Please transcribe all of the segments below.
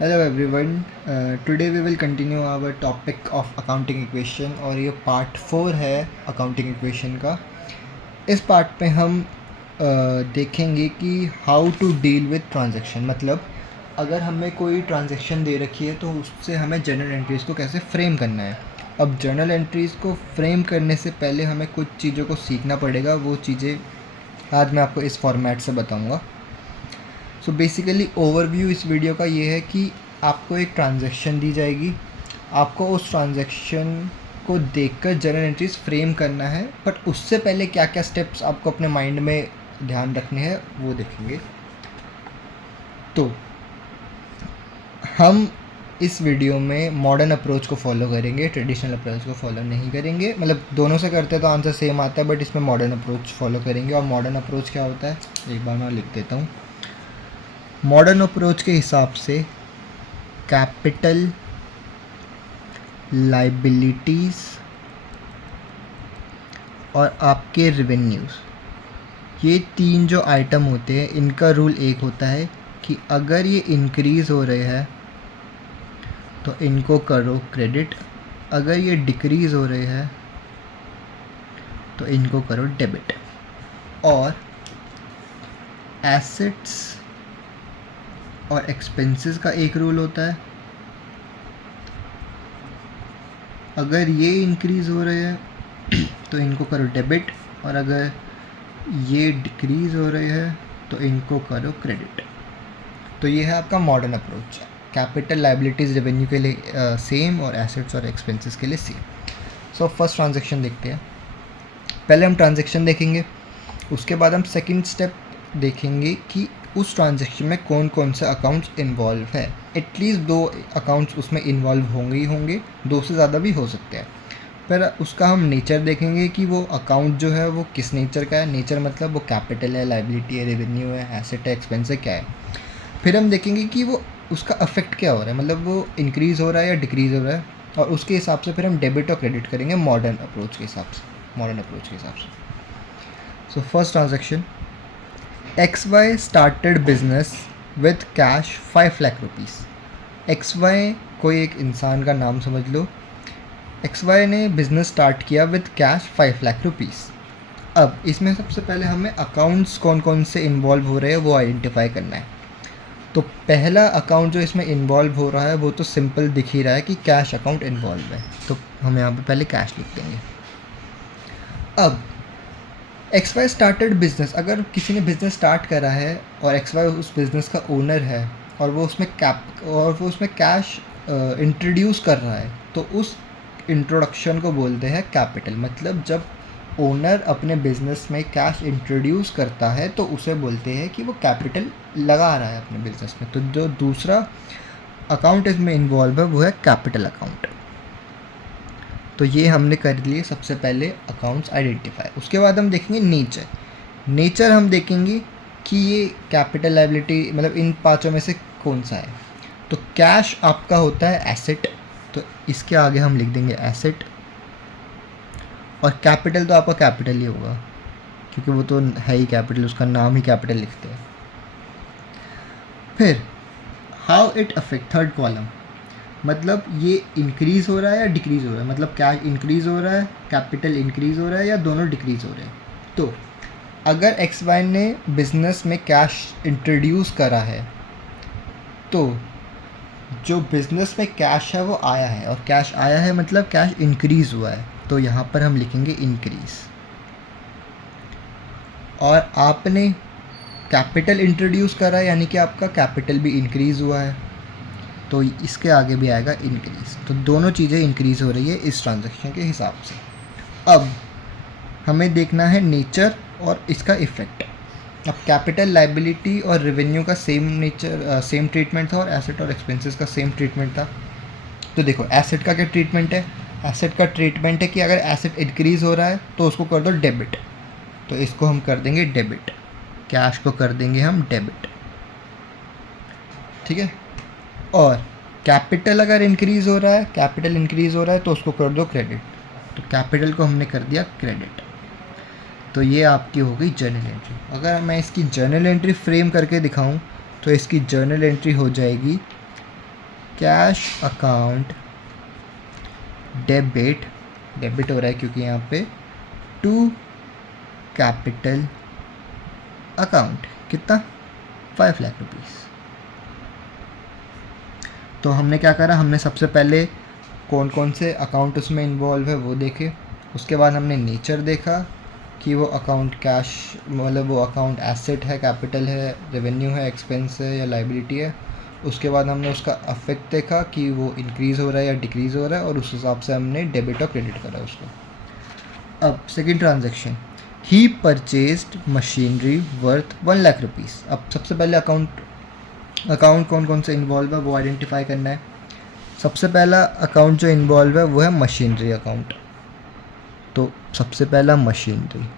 Hello everyone, today we will continue our topic of accounting equation और ये part 4 है accounting equation का। इस पार्ट पे हम देखेंगे कि how to deal with transaction, मतलब अगर हमें कोई ट्रांजैक्शन दे रखी है तो उससे हमें जर्नल एंट्रीज़ को कैसे फ्रेम करना है। अब जर्नल एंट्रीज़ को फ्रेम करने से पहले हमें कुछ चीज़ों को सीखना पड़ेगा। वो चीज़ें आज मैं आपको इस फॉर्मेट से बताऊँगा। सो बेसिकली ओवरव्यू इस वीडियो का ये है कि आपको एक ट्रांजैक्शन दी जाएगी, आपको उस ट्रांजैक्शन को देखकर जर्नल एंट्रीज फ्रेम करना है, बट उससे पहले क्या क्या स्टेप्स आपको अपने माइंड में ध्यान रखने हैं वो देखेंगे। तो हम इस वीडियो में मॉडर्न अप्रोच को फॉलो करेंगे, ट्रेडिशनल अप्रोच को फॉलो नहीं करेंगे। मतलब दोनों से करते तो आंसर सेम आता है, बट इसमें मॉडर्न अप्रोच फॉलो करेंगे। और मॉडर्न अप्रोच क्या होता है, एक बार मैं लिख देता हूँ। मॉडर्न अप्रोच के हिसाब से कैपिटल, लाइबिलिटीज़ और आपके रेवेन्यूज़, ये तीन जो आइटम होते हैं इनका रूल एक होता है कि अगर ये इंक्रीज़ हो रहे हैं तो इनको करो क्रेडिट, अगर ये डिक्रीज़ हो रहे हैं तो इनको करो डेबिट। और एसेट्स और एक्सपेंसेस का एक रूल होता है, अगर ये इंक्रीज़ हो रहे हैं तो इनको करो डेबिट, और अगर ये डिक्रीज़ हो रहे हैं तो इनको करो क्रेडिट। तो ये है आपका modern approach. Capital, liabilities, revenue के लिए सेम और एसेट्स और एक्सपेंसेस के लिए सेम। सो फर्स्ट ट्रांजैक्शन देखते हैं। पहले हम ट्रांजैक्शन देखेंगे, उसके बाद हम सेकंड स्टेप देखेंगे कि उस ट्रांजैक्शन में कौन कौन से अकाउंट्स इन्वॉल्व है। एटलीस्ट 2 अकाउंट्स उसमें इन्वॉल्व होंगे ही होंगे, 2 से ज़्यादा भी हो सकते हैं। पर उसका हम नेचर देखेंगे कि वो अकाउंट जो है वो किस नेचर का है। नेचर मतलब वो कैपिटल है, लाइबिलिटी है, रेवेन्यू है, एसेट है, एक्सपेंस है, क्या है। फिर हम देखेंगे कि वो उसका अफेक्ट क्या हो रहा है, मतलब वो इंक्रीज़ हो रहा है या डिक्रीज़ हो रहा है, और उसके हिसाब से फिर हम डेबिट और क्रेडिट करेंगे मॉडर्न अप्रोच के हिसाब से। So first transaction, XY started business with cash 5 lakh rupees. XY कोई एक इंसान का नाम समझ लो। XY ने बिज़नेस स्टार्ट किया विद कैश 5 लाख रुपीज़। अब इसमें सबसे पहले हमें अकाउंट्स कौन कौन से इन्वॉल्व हो रहे हैं वो आइडेंटिफाई करना है। तो पहला अकाउंट जो इसमें इन्वॉल्व हो रहा है वो तो सिंपल दिख ही रहा है कि कैश अकाउंट इन्वॉल्व है, तो हम यहाँ पे पहले कैश लिख देंगे। अब XY स्टार्टेड बिजनेस, अगर किसी ने बिज़नेस स्टार्ट करा है और XY उस बिज़नेस का ओनर है और वो उसमें कैश इंट्रोड्यूस कर रहा है, तो उस इंट्रोडक्शन को बोलते हैं कैपिटल। मतलब जब ओनर अपने बिज़नेस में कैश इंट्रोड्यूस करता है तो उसे बोलते हैं कि वो कैपिटल लगा रहा है अपने बिज़नेस में। तो जो दूसरा अकाउंट इसमें इन्वॉल्व है वो है कैपिटल अकाउंट। तो ये हमने कर लिए सबसे पहले अकाउंट्स आइडेंटिफाई। उसके बाद हम देखेंगे नेचर हम देखेंगे कि ये कैपिटल, लायबिलिटी, मतलब इन पांचों में से कौन सा है। तो कैश आपका होता है एसेट, तो इसके आगे हम लिख देंगे एसेट, और कैपिटल तो आपका कैपिटल ही होगा क्योंकि वो तो है ही कैपिटल, उसका नाम ही कैपिटल लिखते हैं। फिर how it affect, third column, मतलब ये इंक्रीज़ हो रहा है या डिक्रीज़ हो रहा है, मतलब कैश इंक्रीज़ हो रहा है, कैपिटल इंक्रीज़ हो रहा है या दोनों डिक्रीज़ हो रहे हैं। तो अगर XY ने बिज़नेस में कैश इंट्रोड्यूस करा है तो जो बिज़नेस में कैश है वो आया है, और कैश आया है मतलब कैश इंक्रीज़ हुआ है, तो यहाँ पर हम लिखेंगे इंक्रीज़। और आपने कैपिटल इंट्रोड्यूस करा है यानी कि आपका कैपिटल भी इंक्रीज़ हुआ है, तो इसके आगे भी आएगा इंक्रीज़। तो दोनों चीज़ें इंक्रीज़ हो रही है इस ट्रांजैक्शन के हिसाब से। अब हमें देखना है नेचर और इसका इफ़ेक्ट। अब कैपिटल, लायबिलिटी और रेवेन्यू का सेम ट्रीटमेंट था, और एसेट और एक्सपेंसेस का सेम ट्रीटमेंट था। तो देखो एसेट का क्या ट्रीटमेंट है। एसेट का ट्रीटमेंट है कि अगर एसेट इंक्रीज़ हो रहा है तो उसको कर दो डेबिट, तो इसको हम कर देंगे डेबिट, कैश को कर देंगे हम डेबिट, ठीक है। और कैपिटल अगर इंक्रीज़ हो रहा है तो उसको कर दो क्रेडिट, तो कैपिटल को हमने कर दिया क्रेडिट। तो ये आपकी हो गई जर्नल एंट्री। अगर मैं इसकी जर्नल एंट्री फ्रेम करके दिखाऊं तो इसकी जर्नल एंट्री हो जाएगी कैश अकाउंट डेबिट हो रहा है क्योंकि यहाँ पे टू कैपिटल अकाउंट कितना 5 लाख रुपीस। तो हमने क्या करा, हमने सबसे पहले कौन कौन से अकाउंट उसमें इन्वॉल्व है वो देखे, उसके बाद हमने नेचर देखा कि वो अकाउंट कैश मतलब वो अकाउंट एसेट है, कैपिटल है, रेवेन्यू है, एक्सपेंस है या लाइबिलिटी है। उसके बाद हमने उसका अफेक्ट देखा कि वो इंक्रीज़ हो रहा है या डिक्रीज़ हो रहा है, और उस हिसाब से हमने डेबिट और क्रेडिट करा उसको। अब second transaction, he purchased machinery worth 1 lakh rupees. अब सबसे पहले अकाउंट कौन कौन से इन्वॉल्व है वो आइडेंटिफाई करना है। सबसे पहला अकाउंट जो इन्वॉल्व है वो है मशीनरी अकाउंट। तो सबसे पहला मशीनरी।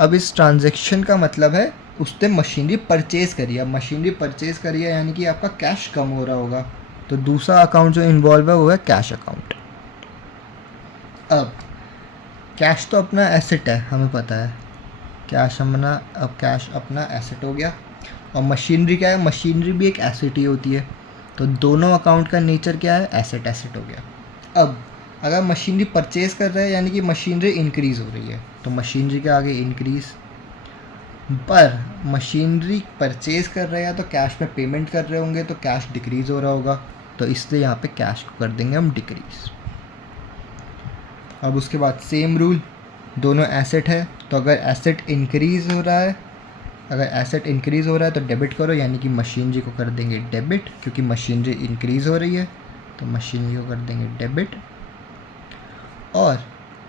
अब इस ट्रांजैक्शन का मतलब है उसने मशीनरी परचेज़ करी है। अब मशीनरी परचेज़ करी है यानी कि आपका कैश कम हो रहा होगा। तो दूसरा अकाउंट जो इन्वॉल्व है वो है कैश अकाउंट। अब कैश तो अपना एसेट है, हमें पता है कैश अपना एसेट हो गया। और मशीनरी क्या है, मशीनरी भी एक एसेट ही होती है। तो दोनों अकाउंट का नेचर क्या है, एसेट हो गया। अब अगर मशीनरी परचेज़ कर रहे हैं यानी कि मशीनरी इंक्रीज़ हो रही है, तो मशीनरी के आगे इंक्रीज़। पर मशीनरी परचेज़ कर रहे हैं तो कैश में पेमेंट कर रहे होंगे तो कैश डिक्रीज़ हो रहा होगा, तो इसलिए यहाँ पे कैश को कर देंगे हम डिक्रीज़। अब उसके बाद सेम रूल, दोनों एसेट है तो अगर एसेट इंक्रीज़ हो रहा है तो डेबिट करो, यानी कि मशीनरी को कर देंगे डेबिट, क्योंकि मशीनरी इंक्रीज़ हो रही है तो मशीनरी को कर देंगे डेबिट। और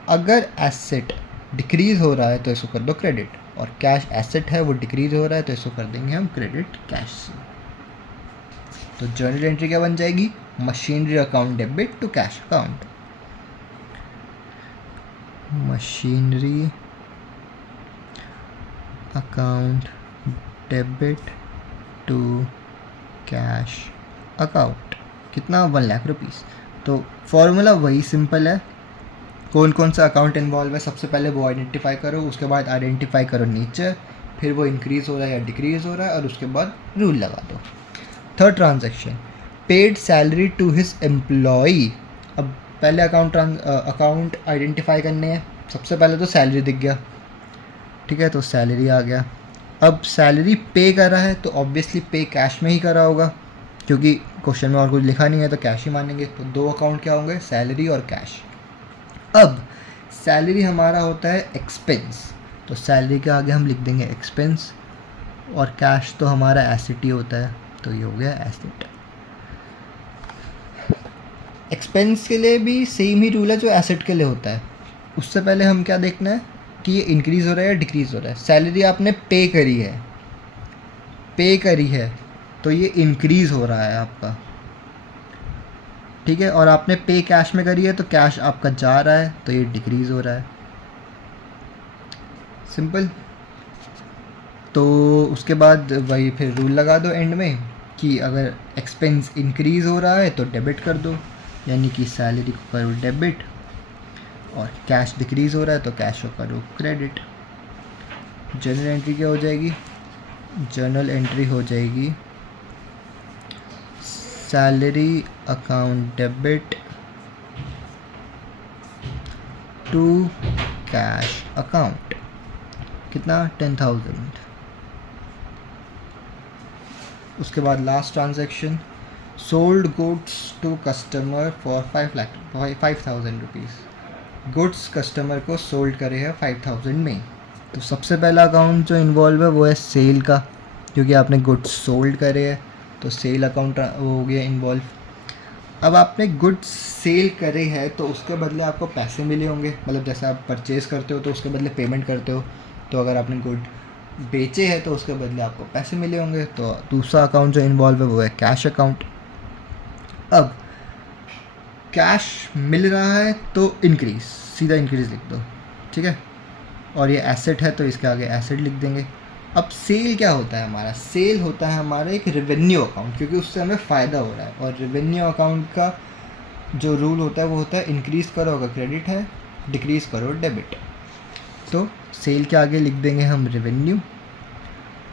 अगर एसेट डिक्रीज़ हो रहा है तो इसको कर दो क्रेडिट, और कैश एसेट है वो डिक्रीज़ हो रहा है तो इसको कर देंगे हम क्रेडिट कैश से। तो जर्नल एंट्री क्या बन जाएगी, machinery account debit to cash account. Machinery account debit to cash account कितना 1 लाख रुपीज़। तो फॉर्मूला वही सिंपल है, कौन कौन सा अकाउंट इन्वॉल्व है सबसे पहले वो आइडेंटिफाई करो, उसके बाद आइडेंटिफाई करो नेचर, फिर वो इंक्रीज़ हो रहा है या डिक्रीज़ हो रहा है, और उसके बाद रूल लगा दो। Third transaction, paid salary to his employee. अब पहले अकाउंट आइडेंटिफाई करने हैं। सबसे पहले तो सैलरी दिख गया, ठीक है, तो सैलरी आ गया। अब सैलरी पे कर रहा है तो ऑब्वियसली पे कैश में ही करा होगा, क्योंकि क्वेश्चन में और कुछ लिखा नहीं है तो कैश ही मानेंगे। तो दो अकाउंट क्या होंगे, सैलरी और कैश। अब सैलरी हमारा होता है एक्सपेंस, तो सैलरी के आगे हम लिख देंगे एक्सपेंस, और कैश तो हमारा एसेट ही होता है, तो ये हो गया एसेट। एक्सपेंस के लिए भी सेम ही रूल है जो एसेट के लिए होता है। उससे पहले हम क्या देखना है कि ये इंक्रीज़ हो रहा है या डिक्रीज़ हो रहा है। सैलरी आपने पे करी है तो ये इंक्रीज़ हो रहा है आपका, ठीक है, और आपने पे कैश में करी है तो कैश आपका जा रहा है तो ये डिक्रीज़ हो रहा है, सिंपल। तो उसके बाद वही फिर रूल लगा दो एंड में कि अगर एक्सपेंस इंक्रीज़ हो रहा है तो डेबिट कर दो, यानी कि सैलरी को करो डेबिट, और कैश डिक्रीज़ हो रहा है तो कैश को करो क्रेडिट। जर्नल एंट्री क्या हो जाएगी, जर्नल एंट्री हो जाएगी salary account debit to cash account कितना 10,000। उसके बाद last transaction, sold goods to customer for 5,000 rupees. Goods customer को सोल्ड करे है 5,000 में। तो सबसे पहला अकाउंट जो इन्वॉल्व है वो है सेल का, क्योंकि आपने गुड्स सोल्ड करे है तो सेल अकाउंट हो गया इन्वॉल्व। अब आपने गुड्स सेल करे हैं तो उसके बदले आपको पैसे मिले होंगे, मतलब जैसे आप परचेज़ करते हो तो उसके बदले पेमेंट करते हो, तो अगर आपने गुड बेचे हैं तो उसके बदले आपको पैसे मिले होंगे। तो दूसरा अकाउंट जो इन्वॉल्व है वो है कैश अकाउंट। अब कैश मिल रहा है तो इंक्रीज़, सीधा इंक्रीज़ लिख दो, ठीक है, और ये एसेट है तो इसके आगे एसेट लिख देंगे। अब सेल क्या होता है हमारा, सेल होता है हमारा एक रेवेन्यू अकाउंट, क्योंकि उससे हमें फ़ायदा हो रहा है, और रेवेन्यू अकाउंट का जो रूल होता है वो होता है इंक्रीज़ करो अगर क्रेडिट है, डिक्रीज़ करो डेबिट। तो सेल के आगे लिख देंगे हम रेवेन्यू।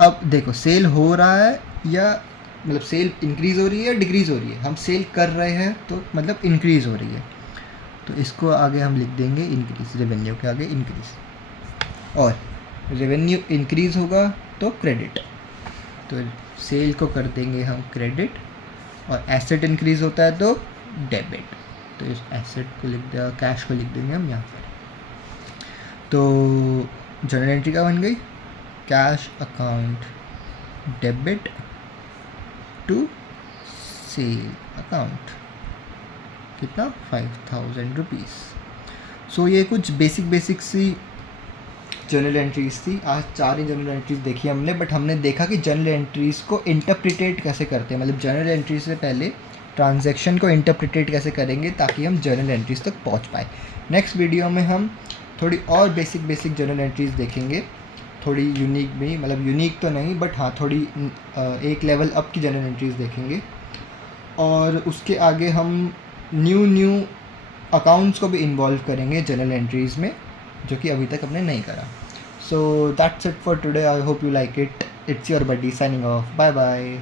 अब देखो सेल हो रहा है या मतलब सेल इंक्रीज़ हो रही है या डिक्रीज़ हो रही है, हम सेल कर रहे हैं तो मतलब इंक्रीज़ हो रही है, तो इसको आगे हम लिख देंगे इंक्रीज़, रेवेन्यू के आगे इंक्रीज़। और रेवेन्यू इंक्रीज़ होगा तो क्रेडिट, तो सेल को कर देंगे हम क्रेडिट, और एसेट इंक्रीज़ होता है तो डेबिट, तो इस एसेट को लिख दिया, कैश को लिख देंगे हम यहाँ पर। तो जर्नल एंट्री क्या बन गई, cash account debit to sale account, कितना 5000 रुपीज़। सो ये कुछ बेसिक सी जर्नल एंट्रीज़ थी। आज 4 ही जर्नल एंट्रीज़ देखी हमने, बट हमने देखा कि जर्नल एंट्रीज़ को इंटरप्रिटेट कैसे करते हैं, मतलब जर्नल एंट्री से पहले ट्रांजैक्शन को इंटरप्रिटेट कैसे करेंगे ताकि हम जर्नल एंट्रीज़ तक पहुंच पाए। नेक्स्ट वीडियो में हम थोड़ी और बेसिक जर्नल एंट्रीज़ देखेंगे, थोड़ी यूनिक भी, मतलब यूनिक तो नहीं बट हाँ थोड़ी एक लेवल अप की जर्नल एंट्रीज़ देखेंगे, और उसके आगे हम न्यू अकाउंट्स को भी इन्वॉल्व करेंगे जर्नल एंट्रीज़ में, जो कि अभी तक हमने नहीं करा। So that's it for today, I hope you like it. It's your buddy signing off, bye bye.